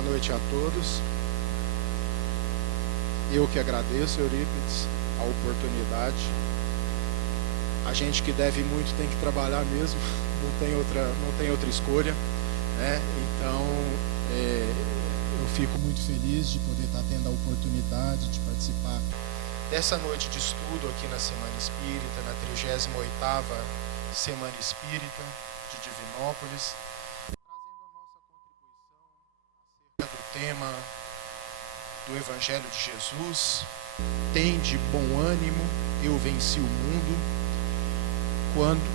Boa noite a todos. Eu que agradeço, Eurípides, a oportunidade. A gente que deve muito tem que trabalhar mesmo, não tem outra escolha, né? Então, eu fico muito feliz de poder estar tendo a oportunidade de participar dessa noite de estudo aqui na Semana Espírita, na 38ª Semana Espírita de Divinópolis, trazendo a nossa contribuição acerca do tema do Evangelho de Jesus. Tende bom ânimo, eu venci o mundo.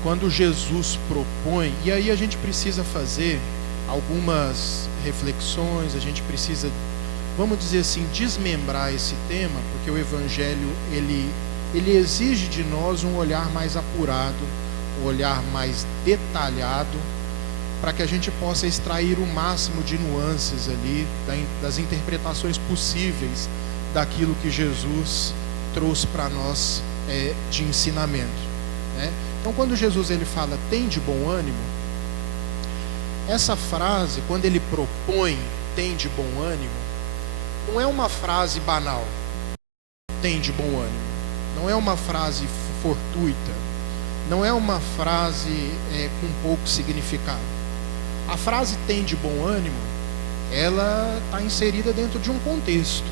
Quando Jesus propõe, e aí a gente precisa fazer algumas reflexões, a gente precisa, vamos dizer assim, desmembrar esse tema, porque o Evangelho, ele exige de nós um olhar mais apurado, um olhar mais detalhado, para que a gente possa extrair o máximo de nuances ali, das interpretações possíveis daquilo que Jesus trouxe para nós de ensinamento, né? Então, quando Jesus ele fala, tem de bom ânimo, essa frase, quando ele propõe, tem de bom ânimo, não é uma frase banal, tem de bom ânimo, não é uma frase fortuita, não é uma frase com pouco significado. A frase tem de bom ânimo, ela está inserida dentro de um contexto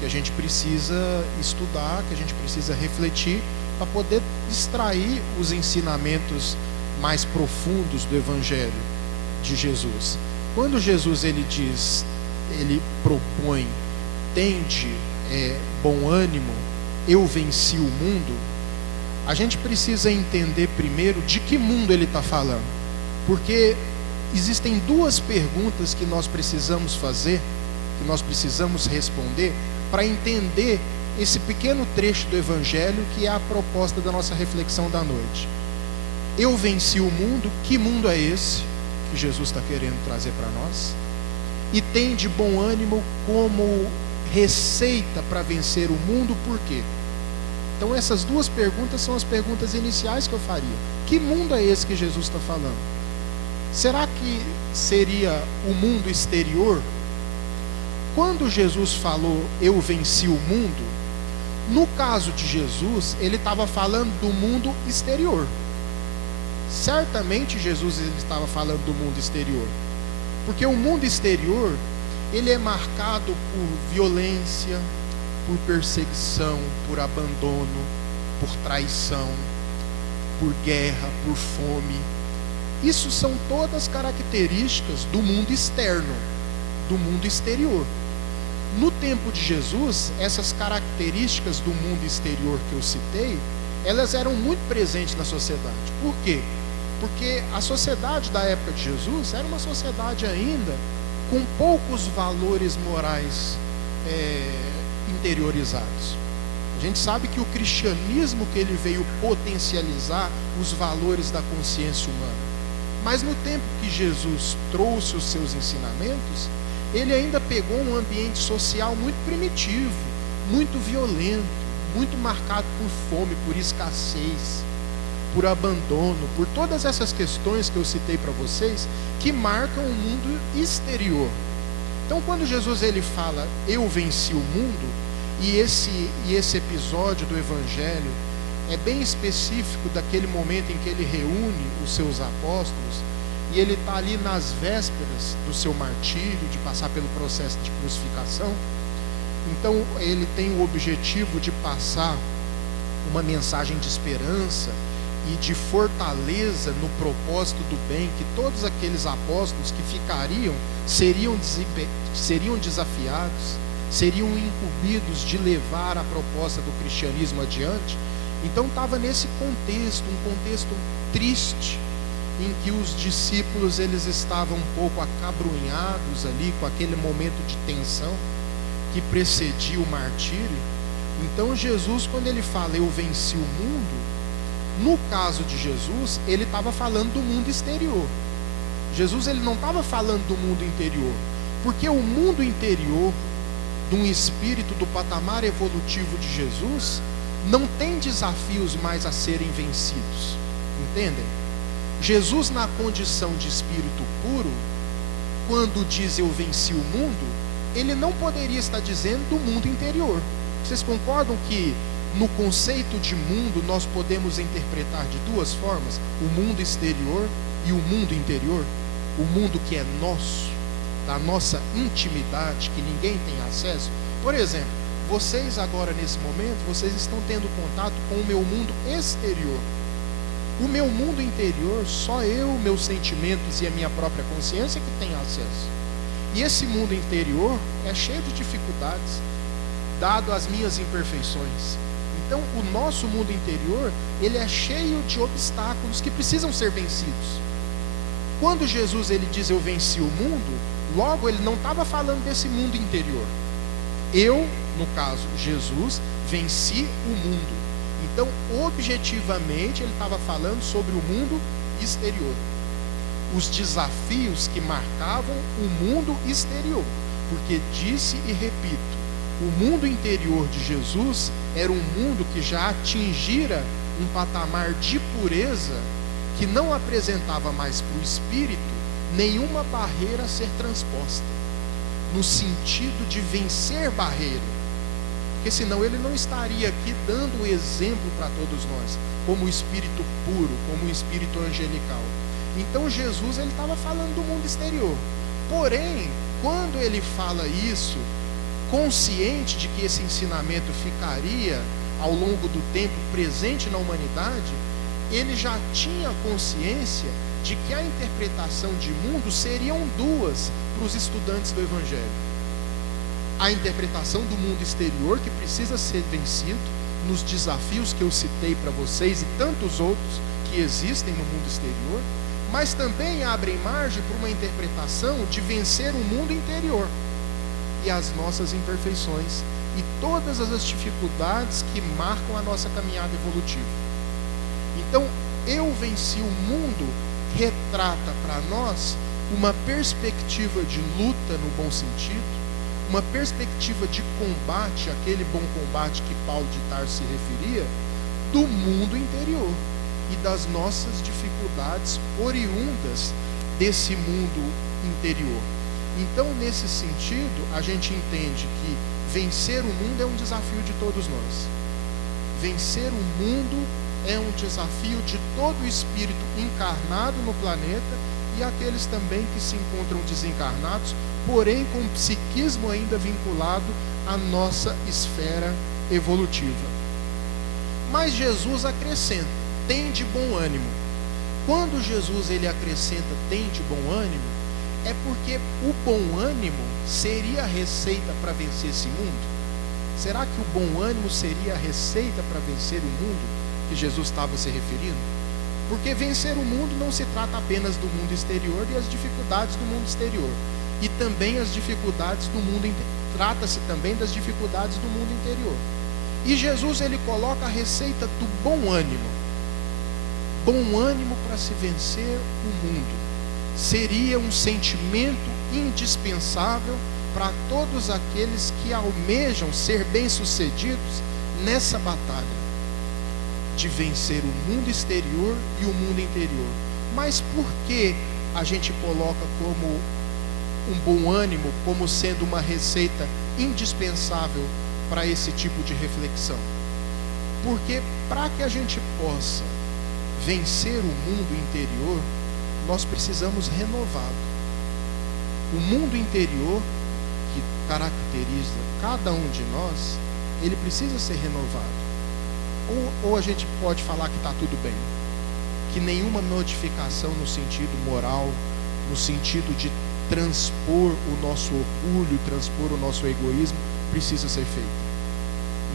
que a gente precisa estudar, que a gente precisa refletir para poder extrair os ensinamentos mais profundos do Evangelho de Jesus. Quando Jesus ele propõe, tende bom ânimo, eu venci o mundo, a gente precisa entender primeiro de que mundo ele está falando, porque existem duas perguntas que nós precisamos fazer, que nós precisamos responder para entender esse pequeno trecho do Evangelho que é a proposta da nossa reflexão da noite. Eu venci o mundo, que mundo é esse que Jesus está querendo trazer para nós? E tem de bom ânimo como receita para vencer o mundo, por quê? Então essas duas perguntas são as perguntas iniciais que eu faria. Que mundo é esse que Jesus está falando? Será que seria o mundo exterior? Quando Jesus falou, eu venci o mundo, no caso de Jesus, ele estava falando do mundo exterior. Certamente Jesus ele estava falando do mundo exterior, porque o mundo exterior, ele é marcado por violência, por perseguição, por abandono, por traição, por guerra, por fome. Isso são todas características do mundo externo, do mundo exterior. No tempo de Jesus, essas características do mundo exterior que eu citei, elas eram muito presentes na sociedade. Por quê? Porque a sociedade da época de Jesus era uma sociedade ainda com poucos valores morais interiorizados. A gente sabe que o cristianismo que ele veio potencializar os valores da consciência humana. Mas no tempo que Jesus trouxe os seus ensinamentos, ele ainda pegou um ambiente social muito primitivo, muito violento, muito marcado por fome, por escassez, por abandono, por todas essas questões que eu citei para vocês, que marcam o mundo exterior. Então, quando Jesus ele fala, eu venci o mundo, e esse episódio do Evangelho é bem específico daquele momento em que ele reúne os seus apóstolos, e ele está ali nas vésperas do seu martírio, de passar pelo processo de crucificação. Então ele tem o objetivo de passar uma mensagem de esperança e de fortaleza no propósito do bem, que todos aqueles apóstolos que ficariam seriam desafiados, seriam incumbidos de levar a proposta do cristianismo adiante. Então estava nesse contexto, um contexto triste, em que os discípulos eles estavam um pouco acabrunhados ali com aquele momento de tensão que precedia o martírio. Então Jesus, quando ele fala eu venci o mundo, no caso de Jesus, ele estava falando do mundo exterior. Jesus ele não estava falando do mundo interior, porque o mundo interior de um espírito do patamar evolutivo de Jesus não tem desafios mais a serem vencidos, entendem? Jesus, na condição de espírito puro, quando diz eu venci o mundo, ele não poderia estar dizendo do mundo interior. Vocês concordam que no conceito de mundo nós podemos interpretar de duas formas: o mundo exterior e o mundo interior? O mundo que é nosso, da nossa intimidade, que ninguém tem acesso. Por exemplo, vocês agora nesse momento, vocês estão tendo contato com o meu mundo exterior. O meu mundo interior, só eu, meus sentimentos e a minha própria consciência que tem acesso. E esse mundo interior é cheio de dificuldades, dado as minhas imperfeições. Então, o nosso mundo interior, ele é cheio de obstáculos que precisam ser vencidos. Quando Jesus ele diz eu venci o mundo, logo ele não estava falando desse mundo interior. Eu, no caso, Jesus, venci o mundo. Então, objetivamente, ele estava falando sobre o mundo exterior. Os desafios que marcavam o mundo exterior. Porque disse e repito, o mundo interior de Jesus era um mundo que já atingira um patamar de pureza que não apresentava mais para o espírito nenhuma barreira a ser transposta, no sentido de vencer barreira, porque senão ele não estaria aqui dando o exemplo para todos nós, como o espírito puro, como o espírito angelical. Então Jesus ele estava falando do mundo exterior, porém, quando ele fala isso, consciente de que esse ensinamento ficaria ao longo do tempo presente na humanidade, ele já tinha consciência de que a interpretação de mundo seriam duas para os estudantes do Evangelho. A interpretação do mundo exterior, que precisa ser vencido nos desafios que eu citei para vocês e tantos outros que existem no mundo exterior, mas também abrem margem para uma interpretação de vencer o mundo interior e as nossas imperfeições e todas as dificuldades que marcam a nossa caminhada evolutiva. Então, eu venci o mundo retrata para nós uma perspectiva de luta no bom sentido, uma perspectiva de combate, aquele bom combate que Paulo de Tarso se referia, do mundo interior e das nossas dificuldades oriundas desse mundo interior. Então, nesse sentido, a gente entende que vencer o mundo é um desafio de todos nós. Vencer o mundo é um desafio de todo o espírito encarnado no planeta e aqueles também que se encontram desencarnados, porém com o psiquismo ainda vinculado à nossa esfera evolutiva. Mas Jesus acrescenta, tem de bom ânimo. Quando Jesus ele acrescenta tem de bom ânimo, é porque o bom ânimo seria a receita para vencer esse mundo? Será que o bom ânimo seria a receita para vencer o mundo que Jesus estava se referindo? Porque vencer o mundo não se trata apenas do mundo exterior e as dificuldades do mundo exterior, e também as dificuldades do mundo interior. Trata-se também das dificuldades do mundo interior. E Jesus ele coloca a receita do bom ânimo. Bom ânimo para se vencer o mundo seria um sentimento indispensável para todos aqueles que almejam ser bem-sucedidos nessa batalha de vencer o mundo exterior e o mundo interior. Mas por que a gente coloca como um bom ânimo, como sendo uma receita indispensável para esse tipo de reflexão? Porque para que a gente possa vencer o mundo interior, nós precisamos renová-lo. O mundo interior, que caracteriza cada um de nós, ele precisa ser renovado. Ou a gente pode falar que está tudo bem, que nenhuma modificação no sentido moral, no sentido de transpor o nosso orgulho, transpor o nosso egoísmo, precisa ser feita.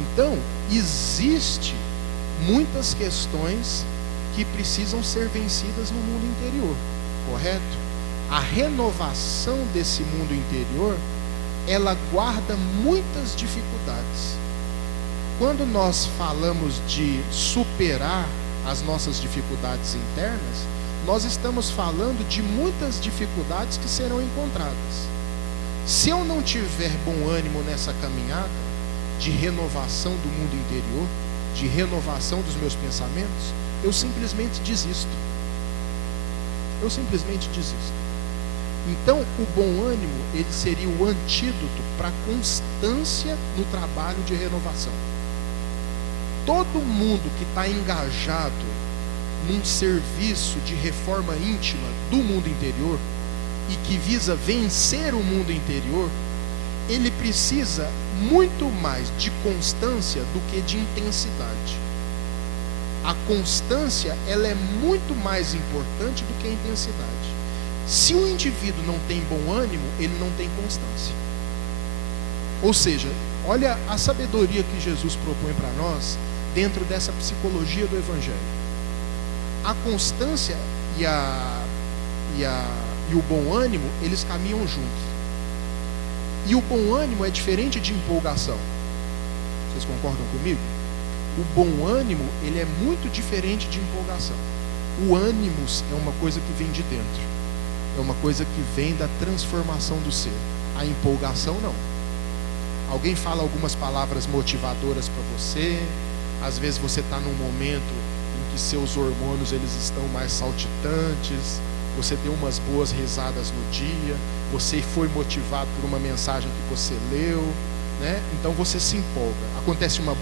Então, existe muitas questões que precisam ser vencidas no mundo interior, correto? A renovação desse mundo interior, ela guarda muitas dificuldades. Quando nós falamos de superar as nossas dificuldades internas, nós estamos falando de muitas dificuldades que serão encontradas. Se eu não tiver bom ânimo nessa caminhada de renovação do mundo interior, de renovação dos meus pensamentos, eu simplesmente desisto. Eu simplesmente desisto. Então, o bom ânimo, ele seria o antídoto para a constância no trabalho de renovação. Todo mundo que está engajado num serviço de reforma íntima do mundo interior e que visa vencer o mundo interior, ele precisa muito mais de constância do que de intensidade. A constância, ela é muito mais importante do que a intensidade. Se o indivíduo não tem bom ânimo, ele não tem constância. Ou seja, olha a sabedoria que Jesus propõe para nós dentro dessa psicologia do Evangelho. A constância e o bom ânimo, eles caminham juntos. E o bom ânimo é diferente de empolgação. Vocês concordam comigo? O bom ânimo, ele é muito diferente de empolgação. O ânimos é uma coisa que vem de dentro. É uma coisa que vem da transformação do ser. A empolgação não. Alguém fala algumas palavras motivadoras para você. Às vezes você está num momento em que seus hormônios eles estão mais saltitantes. Você deu umas boas risadas no dia. Você foi motivado por uma mensagem que você leu, né? Então você se empolga. Acontece uma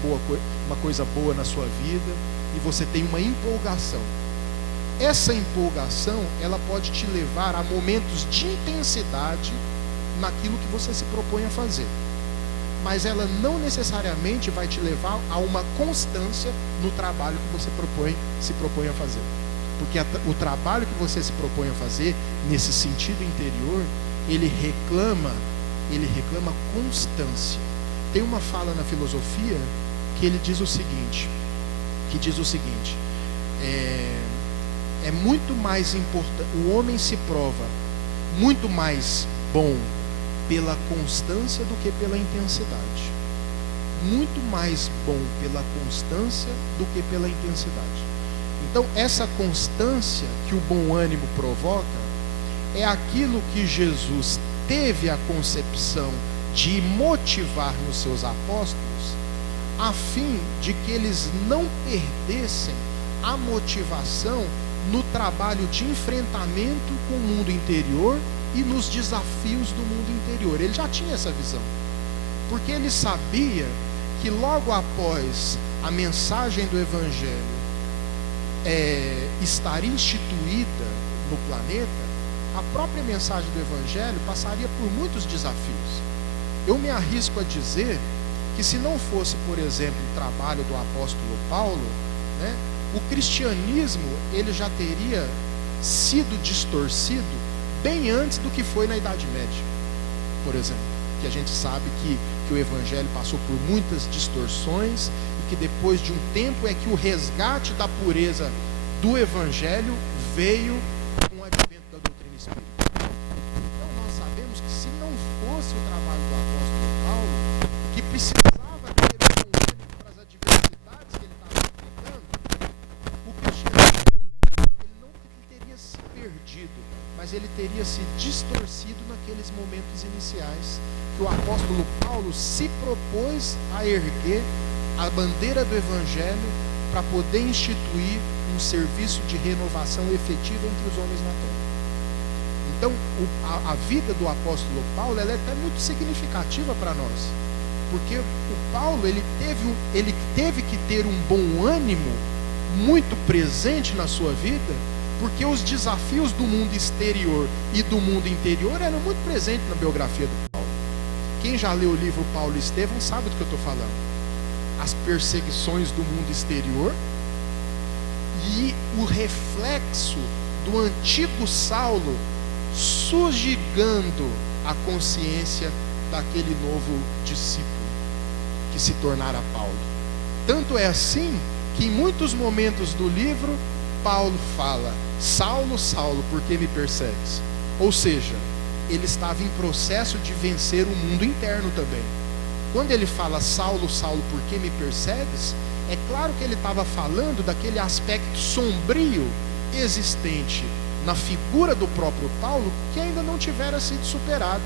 coisa boa na sua vida e você tem uma empolgação. Essa empolgação, ela pode te levar a momentos de intensidade naquilo que você se propõe a fazer. Mas ela não necessariamente vai te levar a uma constância no trabalho que você se propõe a fazer. Porque o trabalho que você se propõe a fazer, nesse sentido interior, ele reclama constância. Tem uma fala na filosofia que ele diz o seguinte, é muito mais importante, o homem se prova muito mais bom pela constância do que pela intensidade. Muito mais bom pela constância do que pela intensidade. Então, essa constância que o bom ânimo provoca é aquilo que Jesus teve a concepção de motivar nos seus apóstolos, a fim de que eles não perdessem a motivação no trabalho de enfrentamento com o mundo interior e nos desafios do mundo interior. Ele já tinha essa visão, porque ele sabia que logo após a mensagem do Evangelho estar instituída no planeta, a própria mensagem do Evangelho passaria por muitos desafios. Eu me arrisco a dizer que se não fosse, por exemplo, o trabalho do apóstolo Paulo, né, o cristianismo ele já teria sido distorcido bem antes do que foi na Idade Média, por exemplo, que a gente sabe que o Evangelho passou por muitas distorções e que depois de um tempo é que o resgate da pureza do Evangelho veio com o advento da doutrina espírita. Então nós sabemos que se não fosse o trabalho do apóstolo Paulo, que precisava ter um ânimo para as adversidades que ele estava enfrentando, o cristianismo ele não teria se perdido, mas ele teria se distorcido naqueles momentos iniciais que o apóstolo Paulo se propôs a erguer a bandeira do Evangelho para poder instituir um serviço de renovação efetiva entre os homens na terra. Então, a vida do apóstolo Paulo ela é até muito significativa para nós, porque o Paulo ele teve que ter um bom ânimo muito presente na sua vida, porque os desafios do mundo exterior e do mundo interior eram muito presentes na biografia do Paulo. Quem já leu o livro Paulo e Estevão sabe do que eu estou falando. As perseguições do mundo exterior e o reflexo do antigo Saulo sujigando a consciência daquele novo discípulo que se tornara Paulo. Tanto é assim que em muitos momentos do livro Paulo fala: Saulo, Saulo, por que me persegues? Ou seja, ele estava em processo de vencer o mundo interno também. Quando ele fala Saulo, Saulo, por que me persegues? É claro que ele estava falando daquele aspecto sombrio existente na figura do próprio Paulo que ainda não tivera sido superado.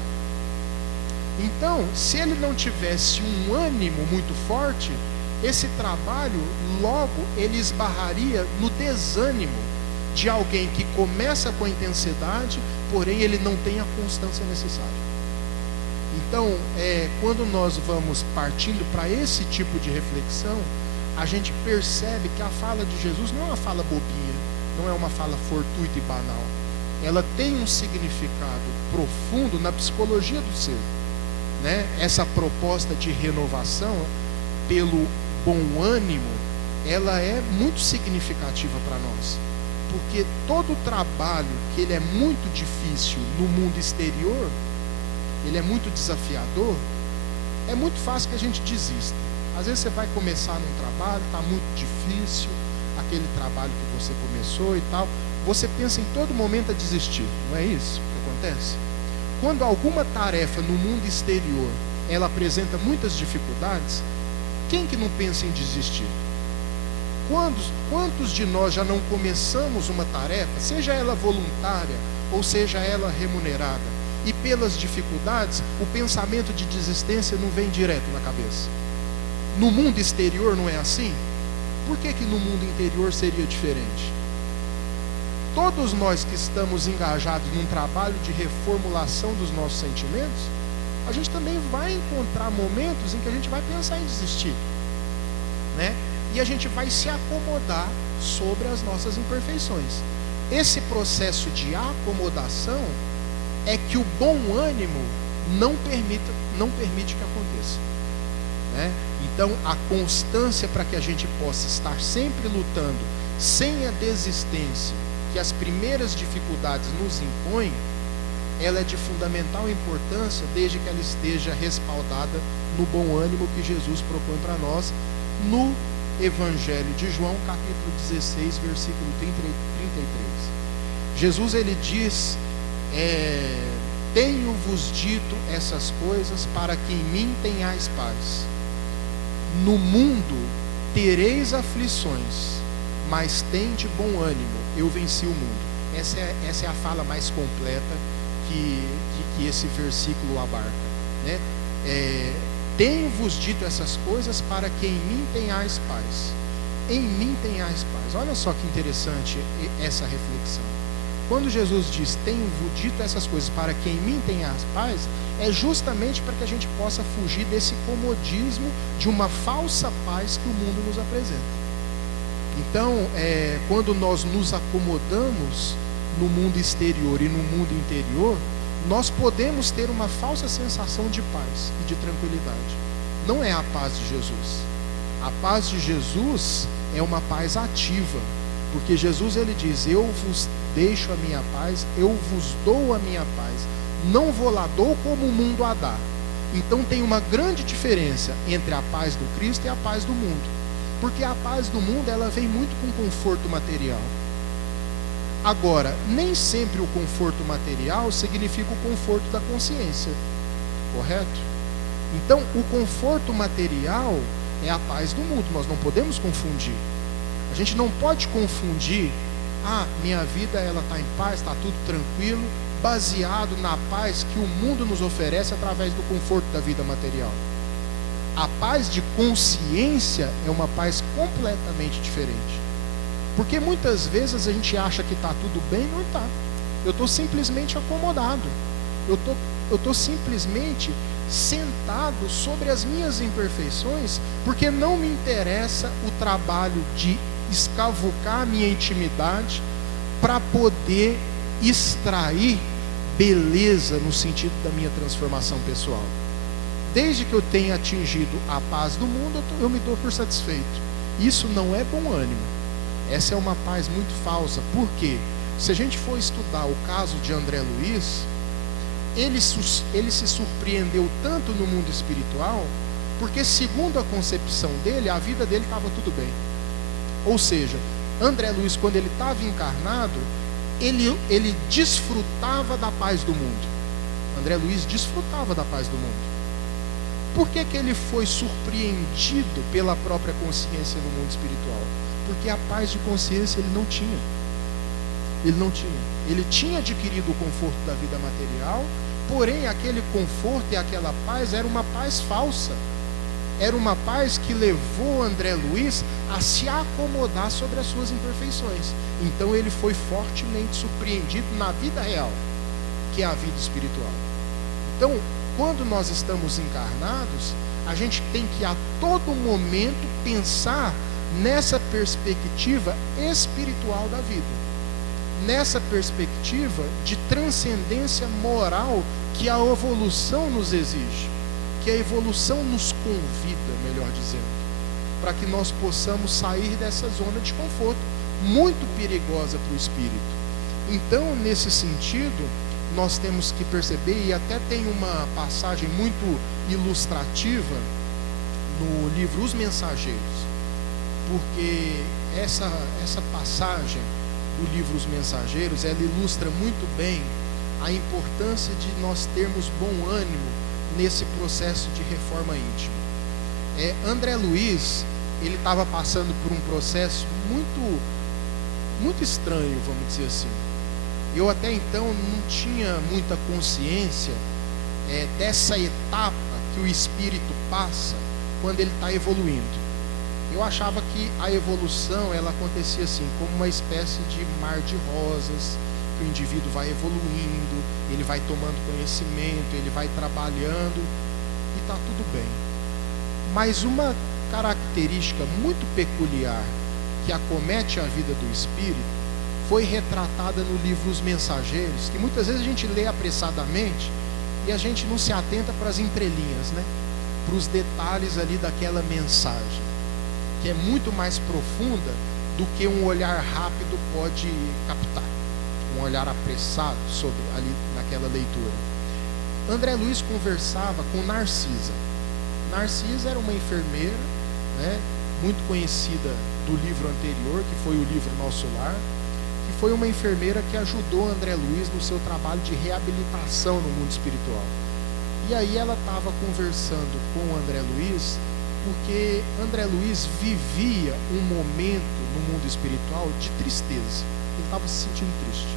Então, se ele não tivesse um ânimo muito forte, esse trabalho logo ele esbarraria no desânimo de alguém que começa com a intensidade, porém ele não tem a constância necessária. Então, quando nós vamos partindo para esse tipo de reflexão, a gente percebe que a fala de Jesus não é uma fala bobinha, não é uma fala fortuita e banal. Ela tem um significado profundo na psicologia do ser, né? Essa proposta de renovação pelo bom ânimo, ela é muito significativa para nós, porque todo trabalho que ele é muito difícil no mundo exterior, ele é muito desafiador, é muito fácil que a gente desista. Às vezes você vai começar num trabalho, está muito difícil, aquele trabalho que você começou e tal, você pensa em todo momento a desistir, não é isso que acontece? Quando alguma tarefa no mundo exterior, ela apresenta muitas dificuldades, quem que não pensa em desistir? Quantos de nós já não começamos uma tarefa, seja ela voluntária ou seja ela remunerada, e pelas dificuldades, o pensamento de desistência não vem direto na cabeça? No mundo exterior não é assim? Por que no mundo interior seria diferente? Todos nós que estamos engajados num trabalho de reformulação dos nossos sentimentos, a gente também vai encontrar momentos em que a gente vai pensar em desistir, né? E a gente vai se acomodar sobre as nossas imperfeições. Esse processo de acomodação é que o bom ânimo não permite que aconteça, né? Então, a constância para que a gente possa estar sempre lutando, sem a desistência que as primeiras dificuldades nos impõem, ela é de fundamental importância, desde que ela esteja respaldada no bom ânimo que Jesus propõe para nós no Evangelho de João, capítulo 16, versículo 33. Jesus, ele diz: tenho-vos dito essas coisas para que em mim tenhais paz. No mundo tereis aflições, mas tende bom ânimo, eu venci o mundo. Essa é a fala mais completa que esse versículo abarca, né? Tenho-vos dito essas coisas para que em mim tenhais paz. Em mim tenhais paz. Olha só que interessante essa reflexão. Quando Jesus diz, tenho-vos dito essas coisas para que em mim tenhais paz, é justamente para que a gente possa fugir desse comodismo de uma falsa paz que o mundo nos apresenta. Então, quando nós nos acomodamos no mundo exterior e no mundo interior, nós podemos ter uma falsa sensação de paz e de tranquilidade. Não é a paz de Jesus. A paz de Jesus é uma paz ativa, porque Jesus, ele diz: eu vos deixo a minha paz, eu vos dou a minha paz, não vou lá dou como o mundo a dá. Então tem uma grande diferença entre a paz do Cristo e a paz do mundo, porque a paz do mundo, ela vem muito com conforto material. Agora, nem sempre o conforto material significa o conforto da consciência, correto? Então, o conforto material é a paz do mundo, nós não podemos confundir. A gente não pode confundir, minha vida ela está em paz, está tudo tranquilo, baseado na paz que o mundo nos oferece através do conforto da vida material. A paz de consciência é uma paz completamente diferente. Porque muitas vezes a gente acha que está tudo bem, não está. Eu estou simplesmente acomodado. Eu estou simplesmente sentado sobre as minhas imperfeições, porque não me interessa o trabalho de escavucar a minha intimidade para poder extrair beleza no sentido da minha transformação pessoal. Desde que eu tenha atingido a paz do mundo, eu me dou por satisfeito. Isso não é bom ânimo. Essa é uma paz muito falsa. Por quê? Se a gente for estudar o caso de André Luiz, ele se surpreendeu tanto no mundo espiritual, porque segundo a concepção dele, a vida dele estava tudo bem. Ou seja, André Luiz, quando ele estava encarnado, ele desfrutava da paz do mundo. André Luiz desfrutava da paz do mundo. Por que ele foi surpreendido pela própria consciência no mundo espiritual? Porque a paz de consciência ele não tinha. Ele tinha adquirido o conforto da vida material, porém aquele conforto e aquela paz era uma paz falsa. era uma paz que levou André Luiz a se acomodar sobre as suas imperfeições. Então ele foi fortemente surpreendido na vida real, que é a vida espiritual. Então, quando nós estamos encarnados, a gente tem que a todo momento pensar nessa perspectiva espiritual da vida, nessa perspectiva de transcendência moral que a evolução nos exige, que a evolução nos convida, melhor dizendo, para que nós possamos sair dessa zona de conforto muito perigosa para o espírito. Então, nesse sentido, nós temos que perceber, e até tem uma passagem muito ilustrativa no livro Os Mensageiros, porque essa passagem do livro Os Mensageiros, ela ilustra muito bem a importância de nós termos bom ânimo nesse processo de reforma íntima. André Luiz, ele estava passando por um processo muito estranho, vamos dizer assim. Eu até então não tinha muita consciência dessa etapa que o espírito passa quando ele está evoluindo. Eu achava que a evolução, ela acontecia assim, como uma espécie de mar de rosas, que o indivíduo vai evoluindo, ele vai tomando conhecimento, ele vai trabalhando, e está tudo bem. Mas uma característica muito peculiar que acomete a vida do espírito foi retratada no livro Os Mensageiros, que muitas vezes a gente lê apressadamente e a gente não se atenta para as entrelinhas, né? Para os detalhes ali daquela mensagem, que é muito mais profunda do que um olhar rápido pode captar, um olhar apressado sobre ali naquela leitura. André Luiz conversava com Narcisa. Narcisa era uma enfermeira, né, muito conhecida do livro anterior, que foi o livro Nosso Lar, que foi uma enfermeira que ajudou André Luiz no seu trabalho de reabilitação no mundo espiritual. E aí ela estava conversando com o André Luiz, porque André Luiz vivia um momento no mundo espiritual de tristeza. Ele estava se sentindo triste.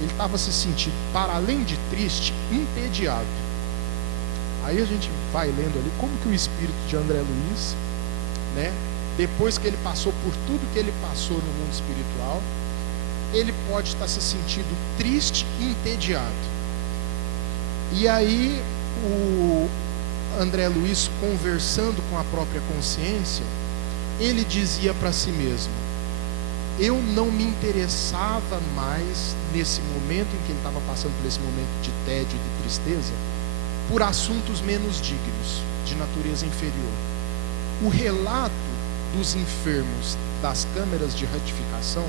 Ele estava se sentindo, para além de triste, entediado. Aí a gente vai lendo ali como que o espírito de André Luiz, né, depois que ele passou por tudo que ele passou no mundo espiritual, ele pode estar se sentindo triste e entediado. E aí o André Luiz, conversando com a própria consciência, ele dizia para si mesmo: eu não me interessava mais, nesse momento em que ele estava passando por esse momento de tédio e de tristeza, por assuntos menos dignos, de natureza inferior. O relato dos enfermos das câmeras de retificação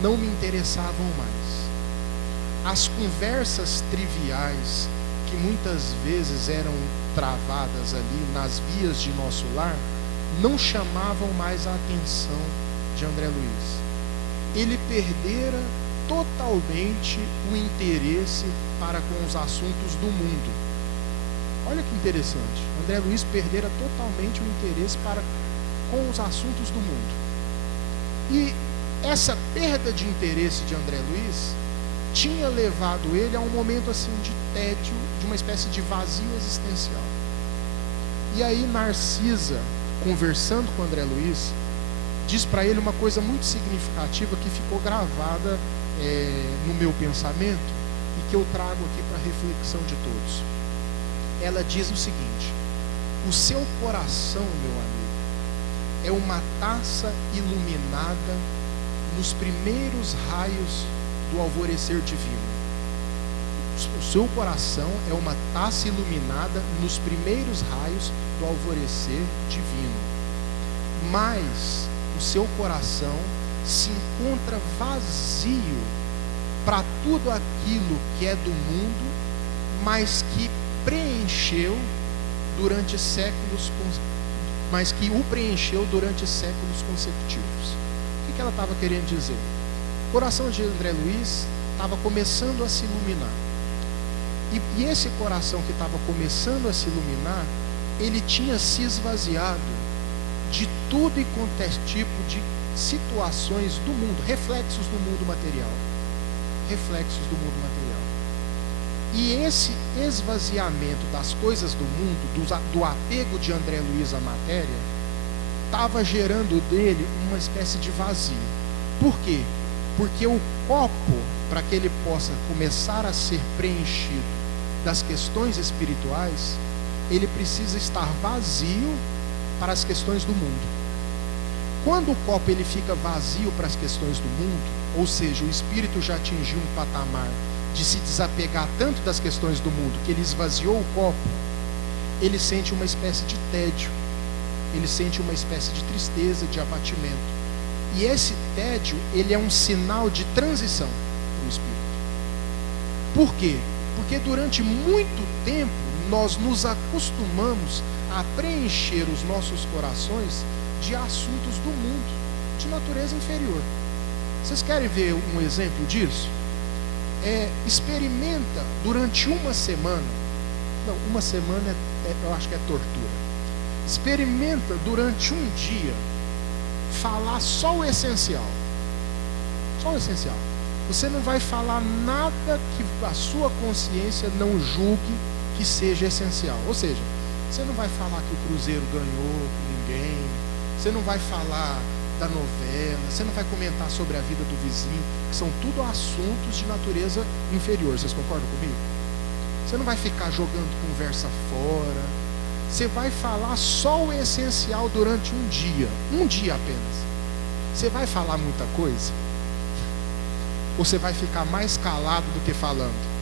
não me interessavam mais. As conversas triviais, que muitas vezes eram travadas ali nas vias de Nosso Lar, não chamavam mais a atenção de André Luiz. Ele perdera totalmente o interesse para com os assuntos do mundo. Olha que interessante, André Luiz perdera totalmente o interesse para com os assuntos do mundo. E essa perda de interesse de André Luiz tinha levado ele a um momento assim de tédio, de uma espécie de vazio existencial. E aí Narcisa, conversando com André Luiz, diz para ele uma coisa muito significativa que ficou gravada no meu pensamento e que eu trago aqui para a reflexão de todos. Ela diz o seguinte: o seu coração, meu amigo, é uma taça iluminada nos primeiros raios do alvorecer divino. O seu coração é uma taça iluminada nos primeiros raios do alvorecer divino. Mas o seu coração se encontra vazio para tudo aquilo que é do mundo, mas que preencheu durante séculos, mas que o preencheu durante séculos consecutivos. O que ela estava querendo dizer? O coração de André Luiz estava começando a se iluminar. E esse coração que estava começando a se iluminar, ele tinha se esvaziado de tudo e quanto é tipo de situações do mundo, reflexos do mundo material. Reflexos do mundo material. E esse esvaziamento das coisas do mundo, do apego de André Luiz à matéria, estava gerando dele uma espécie de vazio. Por quê? Porque o copo, para que ele possa começar a ser preenchido das questões espirituais, ele precisa estar vazio para as questões do mundo. Quando o copo ele fica vazio para as questões do mundo, ou seja, o espírito já atingiu um patamar de se desapegar tanto das questões do mundo, que ele esvaziou o copo, ele sente uma espécie de tédio, ele sente uma espécie de tristeza, de abatimento. E esse tédio, ele é um sinal de transição para o espírito. Por quê? Porque durante muito tempo nós nos acostumamos a preencher os nossos corações de assuntos do mundo, de natureza inferior. Vocês querem ver um exemplo disso? Experimenta durante uma semana. Não, uma semana eu acho que é tortura. Experimenta durante um dia falar só o essencial. Só o essencial. Você não vai falar nada que a sua consciência não julgue que seja essencial. Ou seja, você não vai falar que o Cruzeiro ganhou com ninguém. Você não vai falar da novela. Você não vai comentar sobre a vida do vizinho. Que são tudo assuntos de natureza inferior. Vocês concordam comigo? Você não vai ficar jogando conversa fora. Você vai falar só o essencial durante um dia apenas. Você vai falar muita coisa? Ou você vai ficar mais calado do que falando?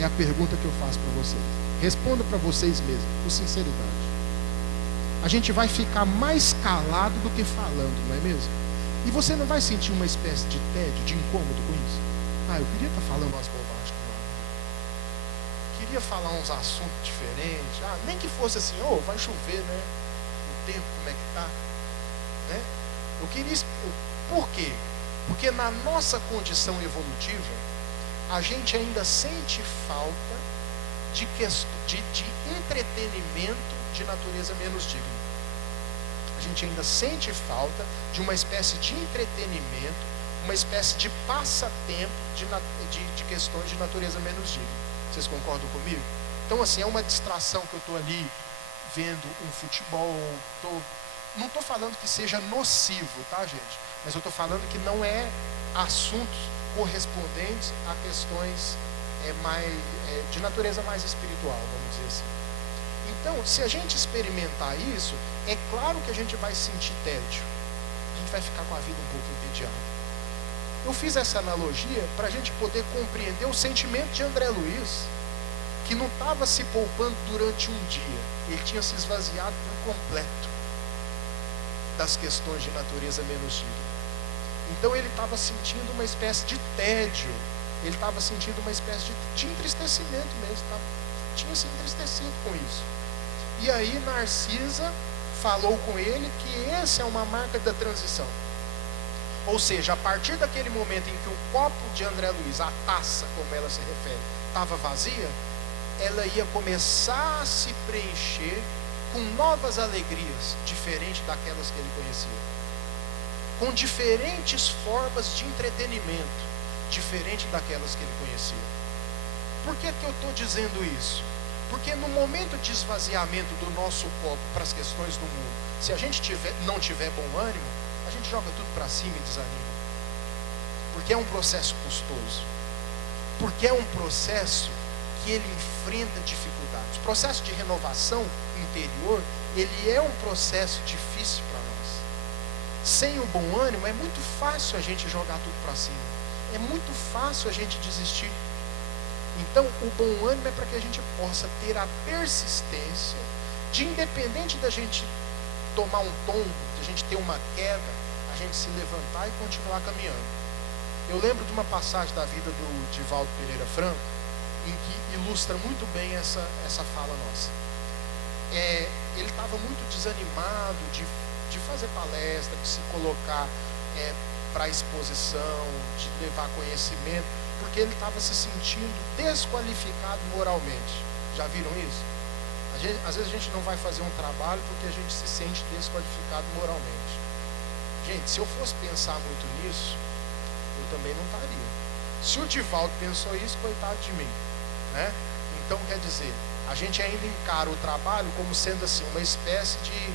É a pergunta que eu faço para vocês. Responda para vocês mesmos, com sinceridade. A gente vai ficar mais calado do que falando, não é mesmo? E você não vai sentir uma espécie de tédio, de incômodo com isso? Eu queria estar falando umas bobagens com ela. Queria falar uns assuntos diferentes. Nem que fosse assim, vai chover, né? O tempo, como é que tá? Né? Eu queria... Por quê? Porque na nossa condição evolutiva, a gente ainda sente falta de entretenimento de natureza menos digna. A gente ainda sente falta de uma espécie de entretenimento, uma espécie de passatempo de questões de natureza menos digna. Vocês concordam comigo? Então, assim, é uma distração que eu estou ali vendo um futebol. Não estou falando que seja nocivo, tá, gente? Mas eu estou falando que não é assuntos correspondentes a questões de natureza mais espiritual, vamos dizer assim. Então, se a gente experimentar isso, é claro que a gente vai sentir tédio. A gente vai ficar com a vida um pouco entediada. Eu fiz essa analogia para a gente poder compreender o sentimento de André Luiz, que não estava se poupando durante um dia. Ele tinha se esvaziado por completo das questões de natureza menos digna. Então ele estava sentindo uma espécie de tédio, ele estava sentindo uma espécie de entristecimento mesmo, tinha se entristecido com isso. E aí Narcisa falou com ele que essa é uma marca da transição. Ou seja, a partir daquele momento em que o copo de André Luiz, a taça, como ela se refere, estava vazia, ela ia começar a se preencher com novas alegrias, diferente daquelas que ele conhecia, com diferentes formas de entretenimento, diferente daquelas que ele conhecia. Por que eu estou dizendo isso? Porque no momento de esvaziamento do nosso copo para as questões do mundo, se a gente não tiver bom ânimo, a gente joga tudo para cima e desanima. Porque é um processo custoso. Porque é um processo que ele enfrenta dificuldades. O processo de renovação interior, ele é um processo difícil para nós. Sem o bom ânimo, é muito fácil a gente jogar tudo para cima. É muito fácil a gente desistir. Então, o bom ânimo é para que a gente possa ter a persistência de, independente da gente tomar um tombo, de a gente ter uma queda, a gente se levantar e continuar caminhando. Eu lembro de uma passagem da vida do Divaldo Pereira Franco, em que ilustra muito bem essa fala nossa. Ele estava muito desanimado de fazer palestra, de se colocar para a exposição, de levar conhecimento, porque ele estava se sentindo desqualificado moralmente. Já viram isso? Às vezes a gente não vai fazer um trabalho porque a gente se sente desqualificado moralmente. Gente, se eu fosse pensar muito nisso, eu também não estaria. Se o Divaldo pensou isso, coitado de mim, né? Então, quer dizer, a gente ainda encara o trabalho como sendo assim uma espécie de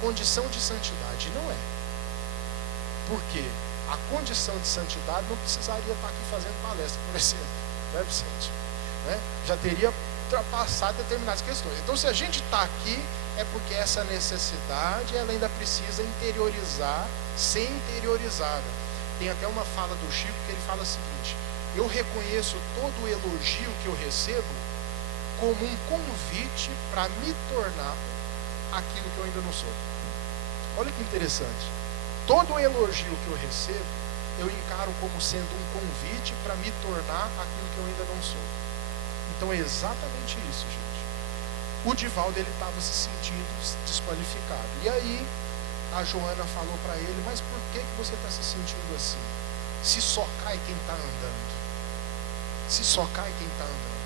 condição de santidade. Não é. Por quê? A condição de santidade não precisaria estar aqui fazendo palestra, por exemplo, né, Vicente? Né? Já teria ultrapassado determinadas questões. Então, se a gente está aqui, é porque essa necessidade ela ainda precisa interiorizar, ser interiorizada. Tem até uma fala do Chico que ele fala o seguinte: eu reconheço todo o elogio que eu recebo como um convite para me tornar aquilo que eu ainda não sou. Olha que interessante. Todo o elogio que eu recebo, eu encaro como sendo um convite para me tornar aquilo que eu ainda não sou. Então é exatamente isso, gente. O Divaldo, ele estava se sentindo desqualificado. E aí, a Joana falou para ele: mas por que você está se sentindo assim? Se só cai quem está andando. Se só cai quem está andando.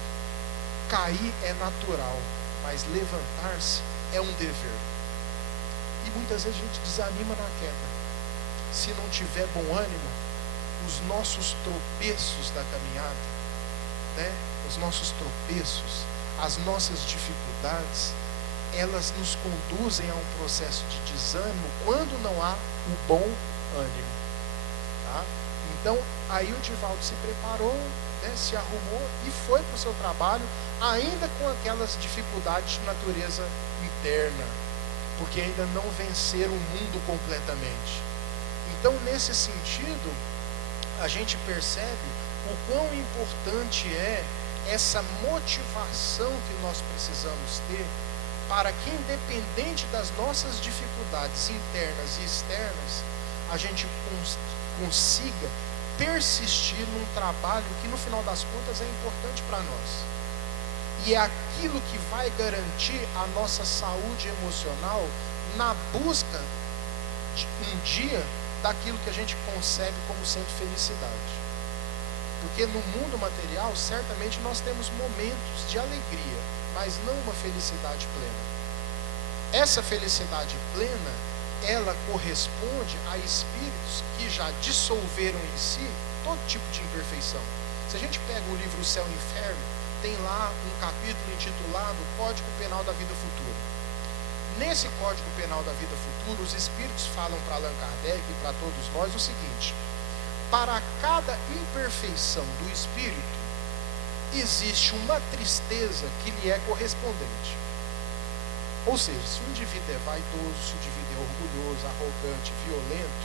Cair é natural, mas levantar-se é um dever. E muitas vezes a gente desanima na queda. Se não tiver bom ânimo, os nossos tropeços da caminhada, né? Os nossos tropeços, as nossas dificuldades, elas nos conduzem a um processo de desânimo quando não há o bom ânimo, tá? Então, aí o Divaldo se preparou, né, se arrumou e foi para o seu trabalho, ainda com aquelas dificuldades de natureza interna, porque ainda não venceram o mundo completamente. Então, nesse sentido, a gente percebe o quão importante é essa motivação que nós precisamos ter para que, independente das nossas dificuldades internas e externas, a gente consiga persistir num trabalho que, no final das contas, é importante para nós. E é aquilo que vai garantir a nossa saúde emocional na busca, um dia, daquilo que a gente concebe como sendo felicidade. Porque no mundo material, certamente nós temos momentos de alegria, mas não uma felicidade plena. Essa felicidade plena, ela corresponde a espíritos que já dissolveram em si todo tipo de imperfeição. Se a gente pega o livro O Céu e o Inferno, tem lá um capítulo intitulado Código Penal da Vida Futura. Nesse Código Penal da Vida Futura, os espíritos falam para Allan Kardec e para todos nós o seguinte: para cada imperfeição do espírito, existe uma tristeza que lhe é correspondente. Ou seja, se o indivíduo é vaidoso, se o indivíduo é orgulhoso, arrogante, violento,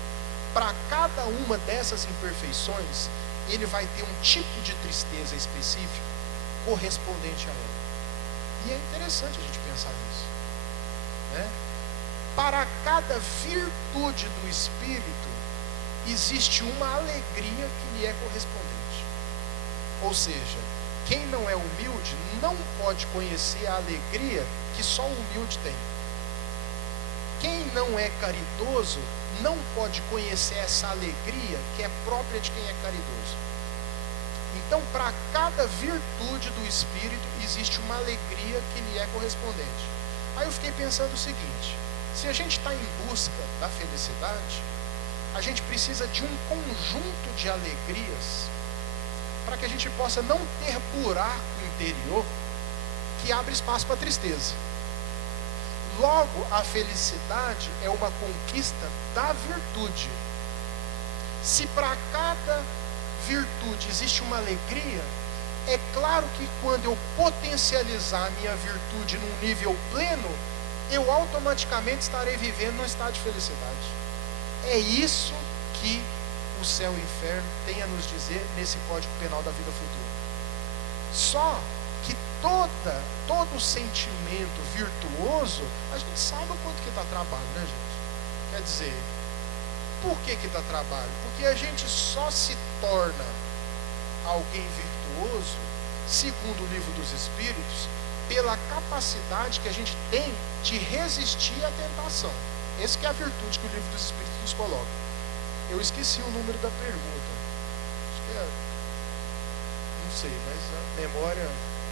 para cada uma dessas imperfeições, ele vai ter um tipo de tristeza específico correspondente a ela. E é interessante a gente pensar nisso, né? Para cada virtude do espírito, existe uma alegria que lhe é correspondente. Ou seja, quem não é humilde não pode conhecer a alegria que só o humilde tem. Quem não é caridoso não pode conhecer essa alegria que é própria de quem é caridoso. Então, para cada virtude do espírito, existe uma alegria que lhe é correspondente. Aí eu fiquei pensando o seguinte: se a gente está em busca da felicidade, a gente precisa de um conjunto de alegrias para que a gente possa não ter buraco interior que abre espaço para tristeza. Logo, a felicidade é uma conquista da virtude. Se para cada virtude existe uma alegria, é claro que quando eu potencializar a minha virtude num nível pleno, eu automaticamente estarei vivendo num estado de felicidade. É isso que o céu e o inferno têm a nos dizer nesse Código Penal da Vida Futura. Só que todo sentimento virtuoso, a gente sabe o quanto que dá trabalho, né, gente? Quer dizer, por que dá trabalho? Porque a gente só se torna alguém virtuoso, segundo o Livro dos Espíritos, pela capacidade que a gente tem de resistir à tentação. Essa que é a virtude que o Livro dos Espíritos nos coloca. Eu esqueci o número da pergunta. Acho que não sei, mas a memória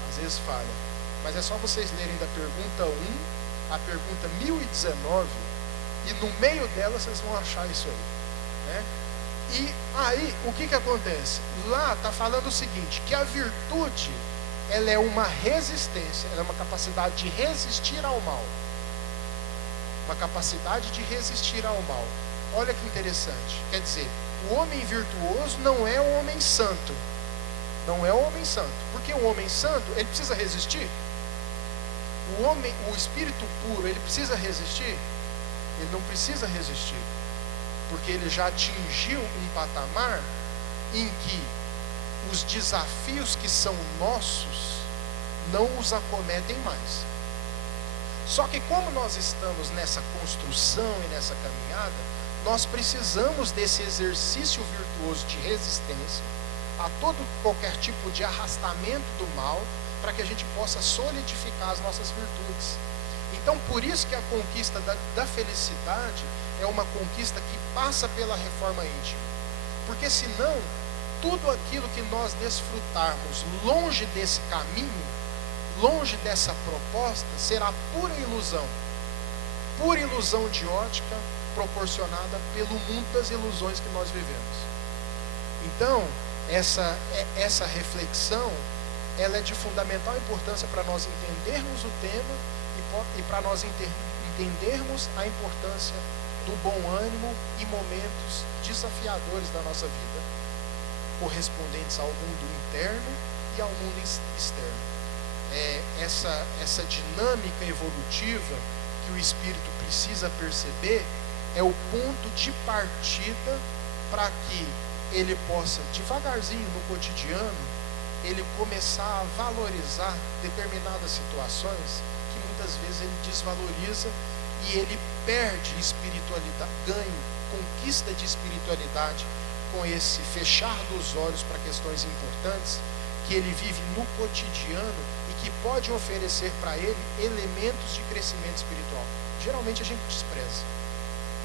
às vezes falha. Mas é só vocês lerem da pergunta 1 à pergunta 1019, e no meio dela vocês vão achar isso aí, né? E aí, o que acontece? Lá está falando o seguinte, que a virtude, ela é uma resistência, ela é uma capacidade de resistir ao mal. Uma capacidade de resistir ao mal. Olha que interessante. Quer dizer, o homem virtuoso não é o homem santo. Não é o homem santo. Porque o homem santo, ele precisa resistir. O espírito puro, ele precisa resistir? Ele não precisa resistir. Porque ele já atingiu um patamar em que os desafios que são nossos não os acometem mais. Só que como nós estamos nessa construção e nessa caminhada, nós precisamos desse exercício virtuoso de resistência a qualquer tipo de arrastamento do mal, para que a gente possa solidificar as nossas virtudes. Então, por isso que a conquista da felicidade é uma conquista que passa pela reforma íntima. Porque senão, tudo aquilo que nós desfrutarmos longe desse caminho, longe dessa proposta, será pura ilusão de ótica, proporcionada pelo mundo das ilusões que nós vivemos. Então, essa reflexão, ela é de fundamental importância para nós entendermos o tema e para nós entendermos a importância do bom ânimo em momentos desafiadores da nossa vida, correspondentes ao mundo interno e ao mundo externo. Essa dinâmica evolutiva que o espírito precisa perceber é o ponto de partida para que ele possa, devagarzinho no cotidiano, ele começar a valorizar determinadas situações que muitas vezes ele desvaloriza, e ele perde espiritualidade, conquista de espiritualidade com esse fechar dos olhos para questões importantes que ele vive no cotidiano e que pode oferecer para ele elementos de crescimento espiritual. Geralmente a gente despreza.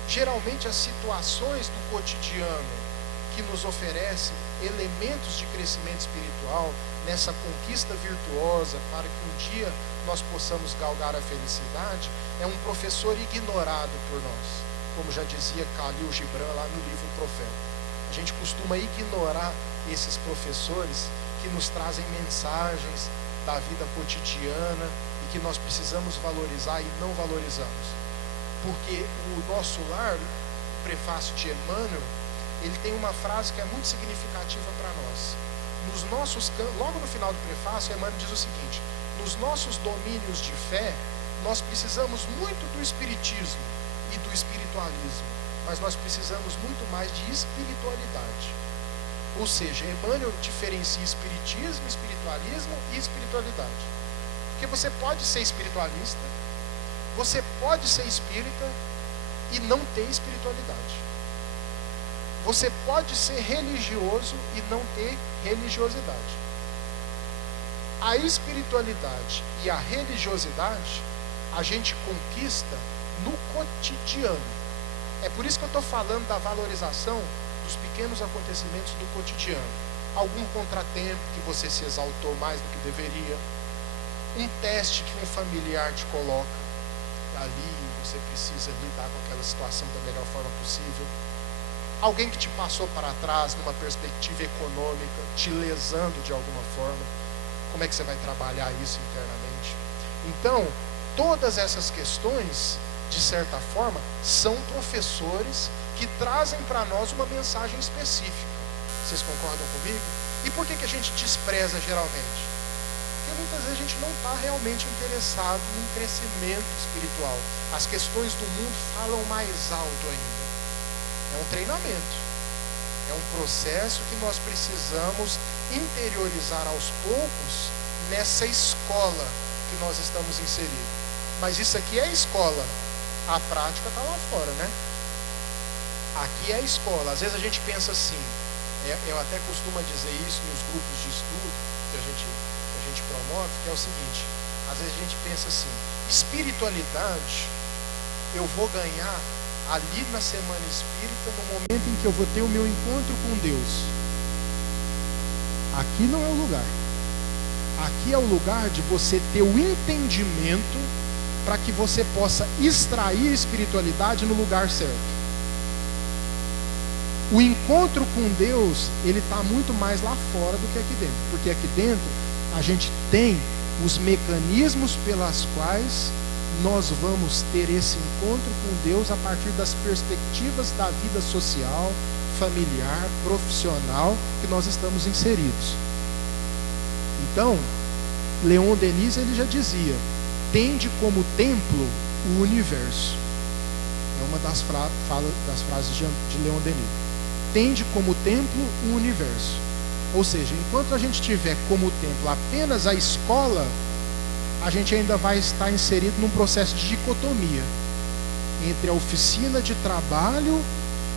Geralmente as situações do cotidiano que nos oferecem elementos de crescimento espiritual, nessa conquista virtuosa para que um dia nós possamos galgar a felicidade, é um professor ignorado por nós, como já dizia Khalil Gibran lá no livro Profeta. A gente costuma ignorar esses professores que nos trazem mensagens da vida cotidiana e que nós precisamos valorizar e não valorizamos. Porque o nosso lar, o prefácio de Emmanuel, ele tem uma frase que é muito significativa para nós. Logo no final do prefácio, Emmanuel diz o seguinte: nos nossos domínios de fé, nós precisamos muito do espiritismo e do espiritualismo, mas nós precisamos muito mais de espiritualidade. Ou seja, Emmanuel diferencia espiritismo, espiritualismo e espiritualidade. Porque você pode ser espiritualista, você pode ser espírita e não ter espiritualidade. Você pode ser religioso e não ter religiosidade. A espiritualidade e a religiosidade a gente conquista no cotidiano. É por isso que eu estou falando da valorização dos pequenos acontecimentos do cotidiano. Algum contratempo que você se exaltou mais do que deveria, um teste que um familiar te coloca, ali você precisa lidar com aquela situação da melhor forma possível. Alguém que te passou para trás numa perspectiva econômica, te lesando de alguma forma, como é que você vai trabalhar isso internamente? Então, todas essas questões, de certa forma, são professores que trazem para nós uma mensagem específica. Vocês concordam comigo? E por que a gente despreza geralmente? Porque muitas vezes a gente não está realmente interessado num crescimento espiritual. As questões do mundo falam mais alto ainda. É um treinamento, é um processo que nós precisamos interiorizar aos poucos nessa escola que nós estamos inseridos. Mas isso aqui é a escola, a prática está lá fora, né? Aqui é a escola. Às vezes a gente pensa assim, eu até costumo dizer isso nos grupos de estudo que a gente promove, que é o seguinte: às vezes a gente pensa assim, espiritualidade eu vou ganhar ali na semana espírita, no momento em que eu vou ter o meu encontro com Deus. Aqui não é o lugar. Aqui é o lugar de você ter o entendimento para que você possa extrair a espiritualidade no lugar certo. O encontro com Deus, ele está muito mais lá fora do que aqui dentro. Porque aqui dentro a gente tem os mecanismos pelas quais nós vamos ter esse encontro com Deus a partir das perspectivas da vida social, familiar, profissional que nós estamos inseridos. Então, Leon Denis ele já dizia: tende como templo o universo. É uma das frases de Leon Denis. Tende como templo o universo. Ou seja, enquanto a gente tiver como templo apenas a escola, a gente ainda vai estar inserido num processo de dicotomia entre a oficina de trabalho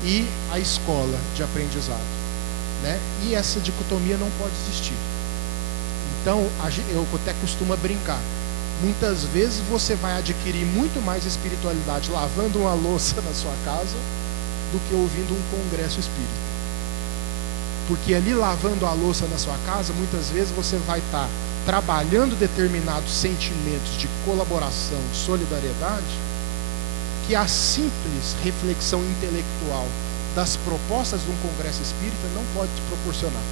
e a escola de aprendizado, né? E essa dicotomia não pode existir. Então, eu até costumo brincar. Muitas vezes você vai adquirir muito mais espiritualidade lavando uma louça na sua casa do que ouvindo um congresso espírita. Porque ali lavando a louça na sua casa, muitas vezes você vai estar trabalhando determinados sentimentos de colaboração, de solidariedade, que a simples reflexão intelectual das propostas de um congresso espírita não pode te proporcionar.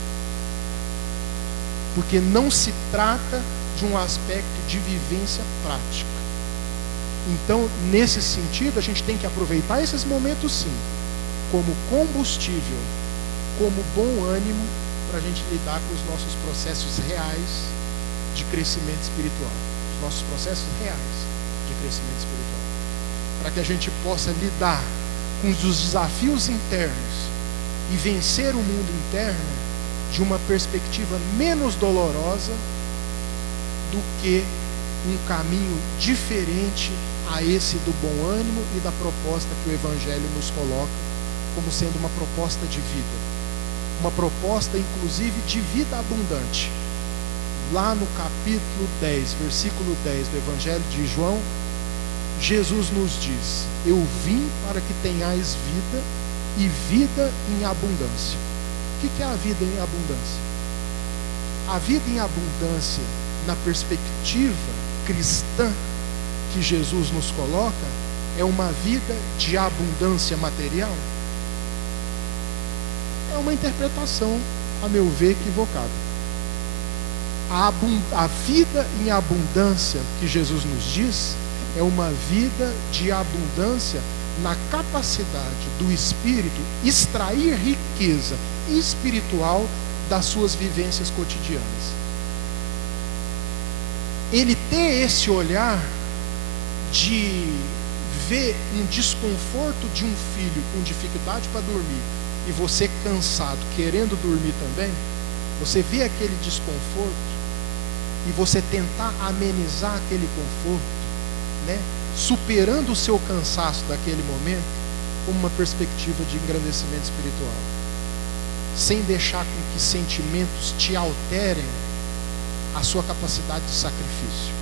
Porque não se trata de um aspecto de vivência prática. Então, nesse sentido, a gente tem que aproveitar esses momentos, sim, como combustível, como bom ânimo, para a gente lidar com os nossos processos reais de crescimento espiritual. Os nossos processos reais de crescimento espiritual. Para que a gente possa lidar com os desafios internos e vencer o mundo interno de uma perspectiva menos dolorosa do que um caminho diferente a esse do bom ânimo e da proposta que o Evangelho nos coloca como sendo uma proposta de vida. Uma proposta, inclusive, de vida abundante. Lá no capítulo 10, versículo 10 do Evangelho de João, Jesus nos diz: eu vim para que tenhais vida e vida em abundância. O que é a vida em abundância? A vida em abundância, na perspectiva cristã que Jesus nos coloca, é uma vida de abundância material? É uma interpretação, a meu ver, equivocada. A vida em abundância que Jesus nos diz é uma vida de abundância na capacidade do espírito extrair riqueza espiritual das suas vivências cotidianas. Ele ter esse olhar de ver um desconforto de um filho com dificuldade para dormir e você cansado, querendo dormir também, você vê aquele desconforto e você tentar amenizar aquele conforto, né, superando o seu cansaço daquele momento, como uma perspectiva de engrandecimento espiritual, sem deixar com que sentimentos te alterem a sua capacidade de sacrifício,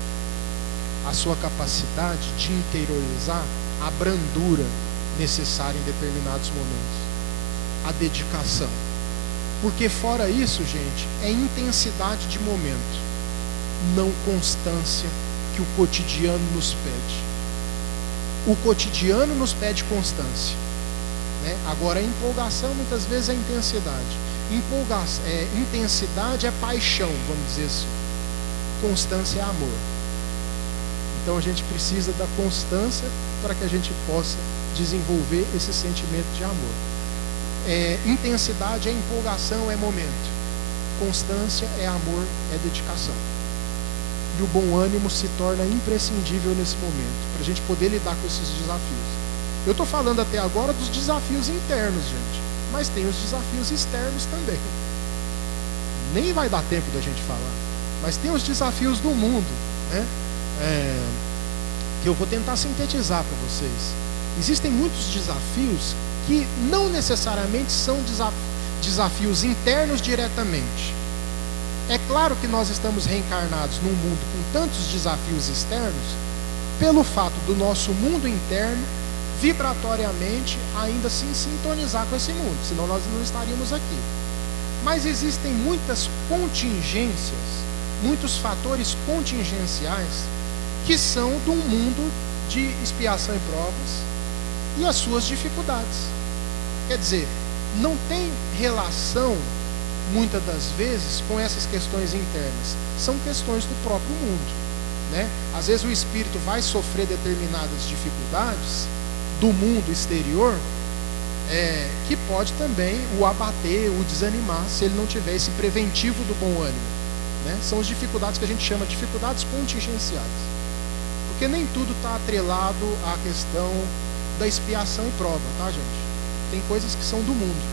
a sua capacidade de interiorizar a brandura necessária em determinados momentos, a dedicação. Porque fora isso, gente, é intensidade de momento, não constância que o cotidiano nos pede. O cotidiano nos pede constância, né? Agora a empolgação muitas vezes é intensidade. Intensidade é paixão, vamos dizer assim. Constância é amor. Então a gente precisa da constância para que a gente possa desenvolver esse sentimento de amor. Intensidade é empolgação, é momento. Constância é amor, é dedicação. E o bom ânimo se torna imprescindível nesse momento, para a gente poder lidar com esses desafios. Eu estou falando até agora dos desafios internos, gente, mas tem os desafios externos também. Nem vai dar tempo da gente falar, mas tem os desafios do mundo, né? Que eu vou tentar sintetizar para vocês. Existem muitos desafios que não necessariamente são desafios internos diretamente. É claro que nós estamos reencarnados num mundo com tantos desafios externos, pelo fato do nosso mundo interno vibratoriamente ainda se sintonizar com esse mundo, senão nós não estaríamos aqui. Mas existem muitas contingências, muitos fatores contingenciais que são de um mundo de expiação e provas e as suas dificuldades. Quer dizer, não tem relação muitas das vezes, com essas questões internas? São questões do próprio mundo, né? Às vezes o espírito vai sofrer determinadas dificuldades do mundo exterior, que pode também o abater, o desanimar, se ele não tiver esse preventivo do bom ânimo, né? São as dificuldades que a gente chama de dificuldades contingenciais, porque nem tudo está atrelado à questão da expiação e prova, tá, gente? Tem coisas que são do mundo,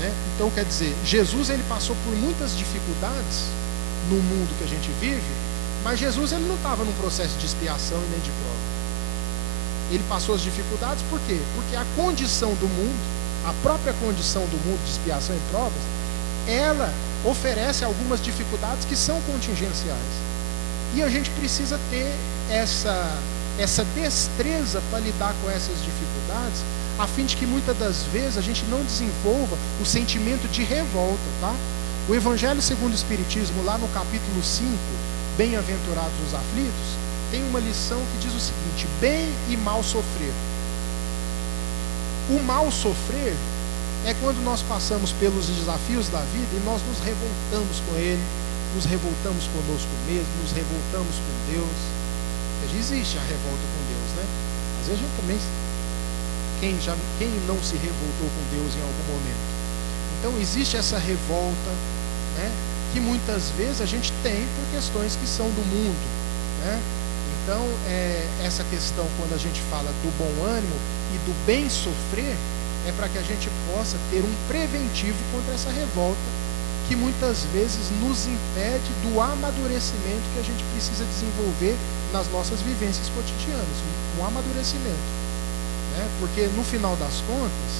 né? Então, quer dizer, Jesus ele passou por muitas dificuldades no mundo que a gente vive, mas Jesus ele não estava num processo de expiação e nem de prova. Ele passou as dificuldades por quê? Porque a condição do mundo, a própria condição do mundo de expiação e provas, ela oferece algumas dificuldades que são contingenciais. E a gente precisa ter essa destreza para lidar com essas dificuldades, a fim de que muitas das vezes a gente não desenvolva o sentimento de revolta, tá? O Evangelho segundo o Espiritismo, lá no capítulo 5, Bem-aventurados os aflitos, tem uma lição que diz o seguinte: bem e mal sofrer. O mal sofrer é quando nós passamos pelos desafios da vida e nós nos revoltamos com ele, nos revoltamos conosco mesmo, nos revoltamos com Deus. Porque existe a revolta com Deus, né? Às vezes a gente também, quem não se revoltou com Deus em algum momento? Então existe essa revolta, né? Que muitas vezes a gente tem por questões que são do mundo, né? Então, essa questão, quando a gente fala do bom ânimo e do bem sofrer, é para que a gente possa ter um preventivo contra essa revolta, que muitas vezes nos impede do amadurecimento que a gente precisa desenvolver nas nossas vivências cotidianas, um amadurecimento, né? Porque no final das contas,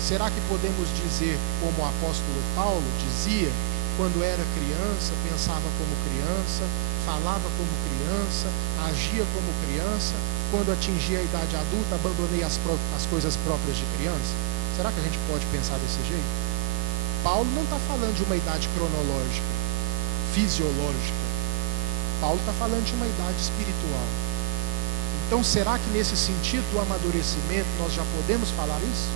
será que podemos dizer, como o apóstolo Paulo dizia, quando era criança, pensava como criança, falava como criança, agia como criança, quando atingi a idade adulta, abandonei as coisas próprias de criança? Será que a gente pode pensar desse jeito? Paulo não está falando de uma idade cronológica, fisiológica. Paulo está falando de uma idade espiritual. Então, será que nesse sentido do amadurecimento nós já podemos falar isso?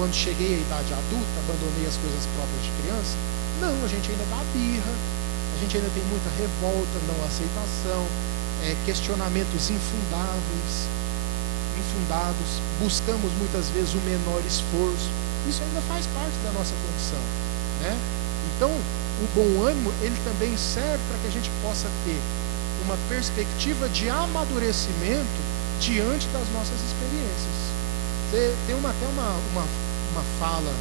Quando cheguei à idade adulta, abandonei as coisas próprias de criança? Não, a gente ainda dá birra, a gente ainda tem muita revolta, não aceitação, questionamentos infundados, buscamos muitas vezes o menor esforço. Isso ainda faz parte da nossa condição, né? Então, o bom ânimo, ele também serve para que a gente possa ter uma perspectiva de amadurecimento diante das nossas experiências. Tem até uma fala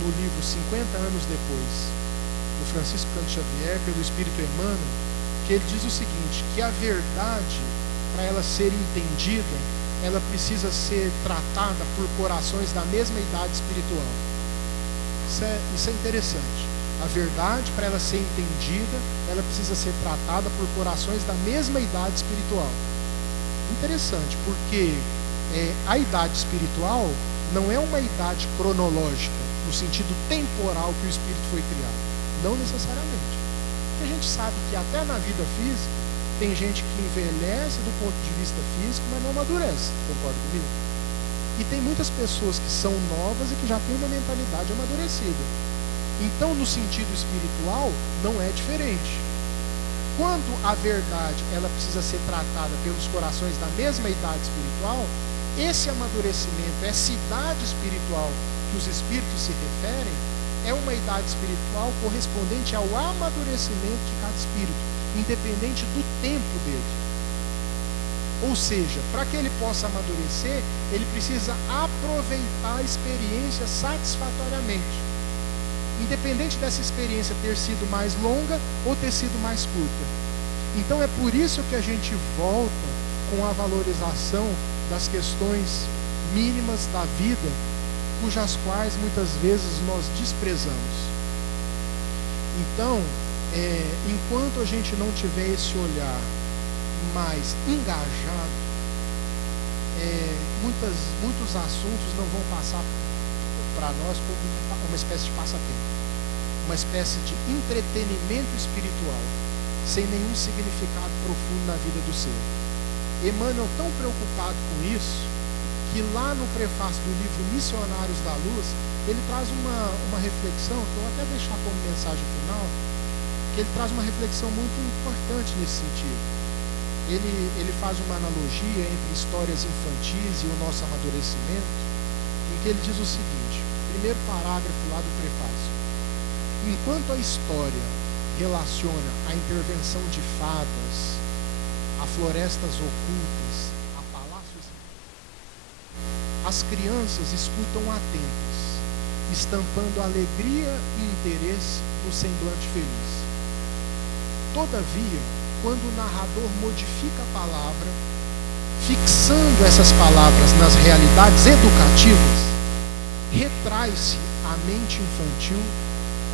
no livro 50 anos depois, do Francisco Canto Xavier, pelo Espírito Emmanuel, que ele diz o seguinte, que a verdade, para ela ser entendida, ela precisa ser tratada por corações da mesma idade espiritual. Isso é interessante. A verdade, para ela ser entendida, ela precisa ser tratada por corações da mesma idade espiritual. Interessante, porque a idade espiritual não é uma idade cronológica, no sentido temporal que o espírito foi criado. Não necessariamente. Porque a gente sabe que até na vida física, tem gente que envelhece do ponto de vista físico, mas não amadurece. Concorda comigo? E tem muitas pessoas que são novas e que já têm uma mentalidade amadurecida. Então, no sentido espiritual, não é diferente. Quando a verdade ela precisa ser tratada pelos corações da mesma idade espiritual, esse amadurecimento, essa idade espiritual que os espíritos se referem, é uma idade espiritual correspondente ao amadurecimento de cada espírito, independente do tempo dele. Ou seja, para que ele possa amadurecer, ele precisa aproveitar a experiência satisfatoriamente, independente dessa experiência ter sido mais longa ou ter sido mais curta. Então é por isso que a gente volta com a valorização das questões mínimas da vida, cujas quais muitas vezes nós desprezamos. Então, enquanto a gente não tiver esse olhar mais engajado, muitos assuntos não vão passar para nós como uma espécie de passatempo, uma espécie de entretenimento espiritual, sem nenhum significado profundo na vida do ser. Emmanuel, tão preocupado com isso, que lá no prefácio do livro Missionários da Luz, ele traz uma reflexão, que eu vou até deixar como mensagem final, que ele traz uma reflexão muito importante nesse sentido. Ele faz uma analogia entre histórias infantis e o nosso amadurecimento, em que ele diz o seguinte, primeiro parágrafo lá do prefácio: enquanto a história relaciona a intervenção de fadas, a florestas ocultas, a palácios, as crianças escutam atentas, estampando alegria e interesse no semblante feliz. Todavia, quando o narrador modifica a palavra, fixando essas palavras nas realidades educativas, retrai-se a mente infantil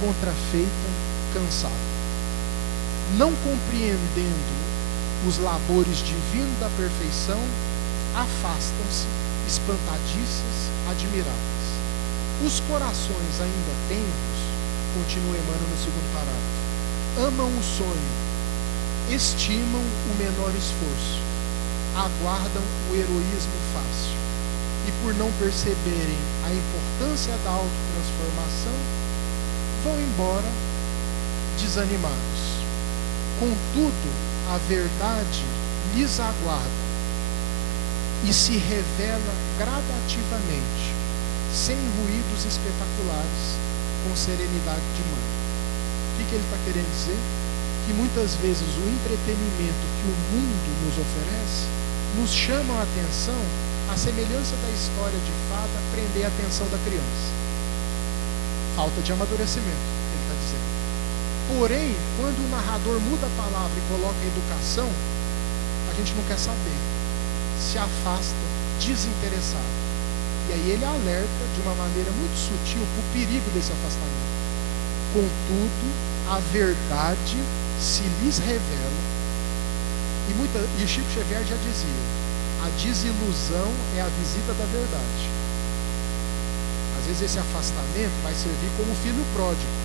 contrafeita, cansada. Não compreendendo os labores divinos da perfeição, afastam-se, espantadiças, admiradas. Os corações ainda tenros, continua Emmanuel no segundo parágrafo, amam o sonho, estimam o menor esforço, aguardam o heroísmo fácil, e por não perceberem a importância da autotransformação, vão embora desanimados. Contudo, a verdade lhes aguarda e se revela gradativamente, sem ruídos espetaculares, com serenidade de mãe. O que ele está querendo dizer? Que muitas vezes o entretenimento que o mundo nos oferece nos chama a atenção, a semelhança da história de fada prender a atenção da criança. Falta de amadurecimento, ele está dizendo. Porém, quando o narrador muda a palavra e coloca a educação, a gente não quer saber, se afasta, desinteressado. E aí ele alerta de uma maneira muito sutil para o perigo desse afastamento. Contudo, a verdade se lhes revela, e Chico Xavier já dizia, a desilusão é a visita da verdade. Às vezes esse afastamento vai servir como o filho pródigo,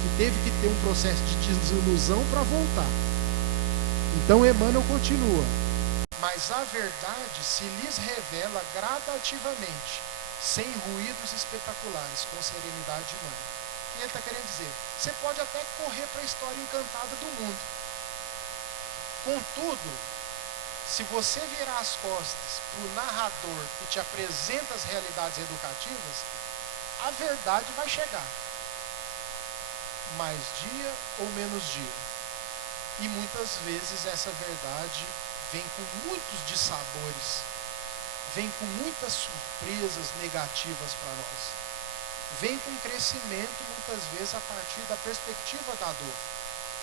que teve que ter um processo de desilusão para voltar. Então Emmanuel continua, mas a verdade se lhes revela gradativamente, sem ruídos espetaculares, com serenidade humana. E ele está querendo dizer, você pode até correr para a história encantada do mundo. Contudo, se você virar as costas para o narrador que te apresenta as realidades educativas, a verdade vai chegar. Mais dia ou menos dia. E muitas vezes essa verdade vem com muitos dissabores, vem com muitas surpresas negativas para nós. Vem com crescimento, muitas vezes, a partir da perspectiva da dor,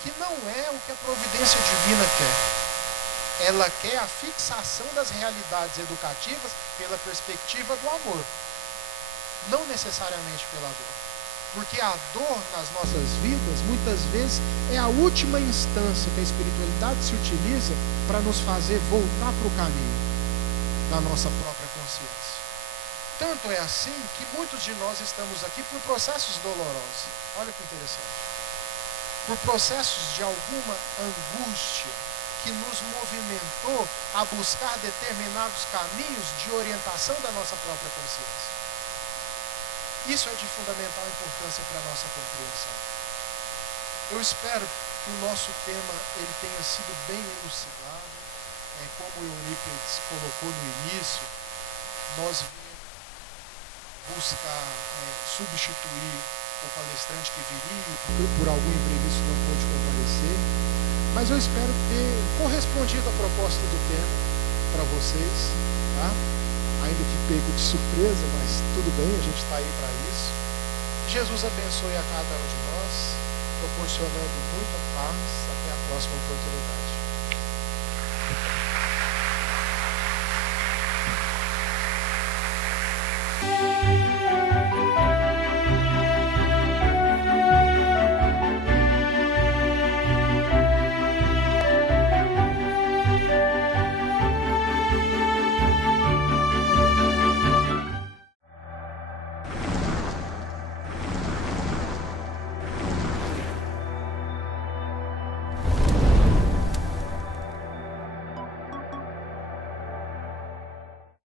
que não é o que a providência divina quer. Ela quer a fixação das realidades educativas pela perspectiva do amor, não necessariamente pela dor. Porque a dor nas nossas vidas, muitas vezes, é a última instância que a espiritualidade se utiliza para nos fazer voltar para o caminho da nossa própria consciência. Tanto é assim que muitos de nós estamos aqui por processos dolorosos. Olha que interessante. Por processos de alguma angústia que nos movimentou a buscar determinados caminhos de orientação da nossa própria consciência. Isso é de fundamental importância para a nossa compreensão. Eu espero que o nosso tema ele tenha sido bem elucidado. Como o Eurípides colocou no início, nós buscar substituir o palestrante que viria, por algum imprevisto não pôde comparecer, mas eu espero ter correspondido à proposta do tema para vocês, tá? Ainda que pego de surpresa, mas tudo bem, a gente está aí para isso. Jesus abençoe a cada um de nós, proporcionando muita paz. Até a próxima oportunidade.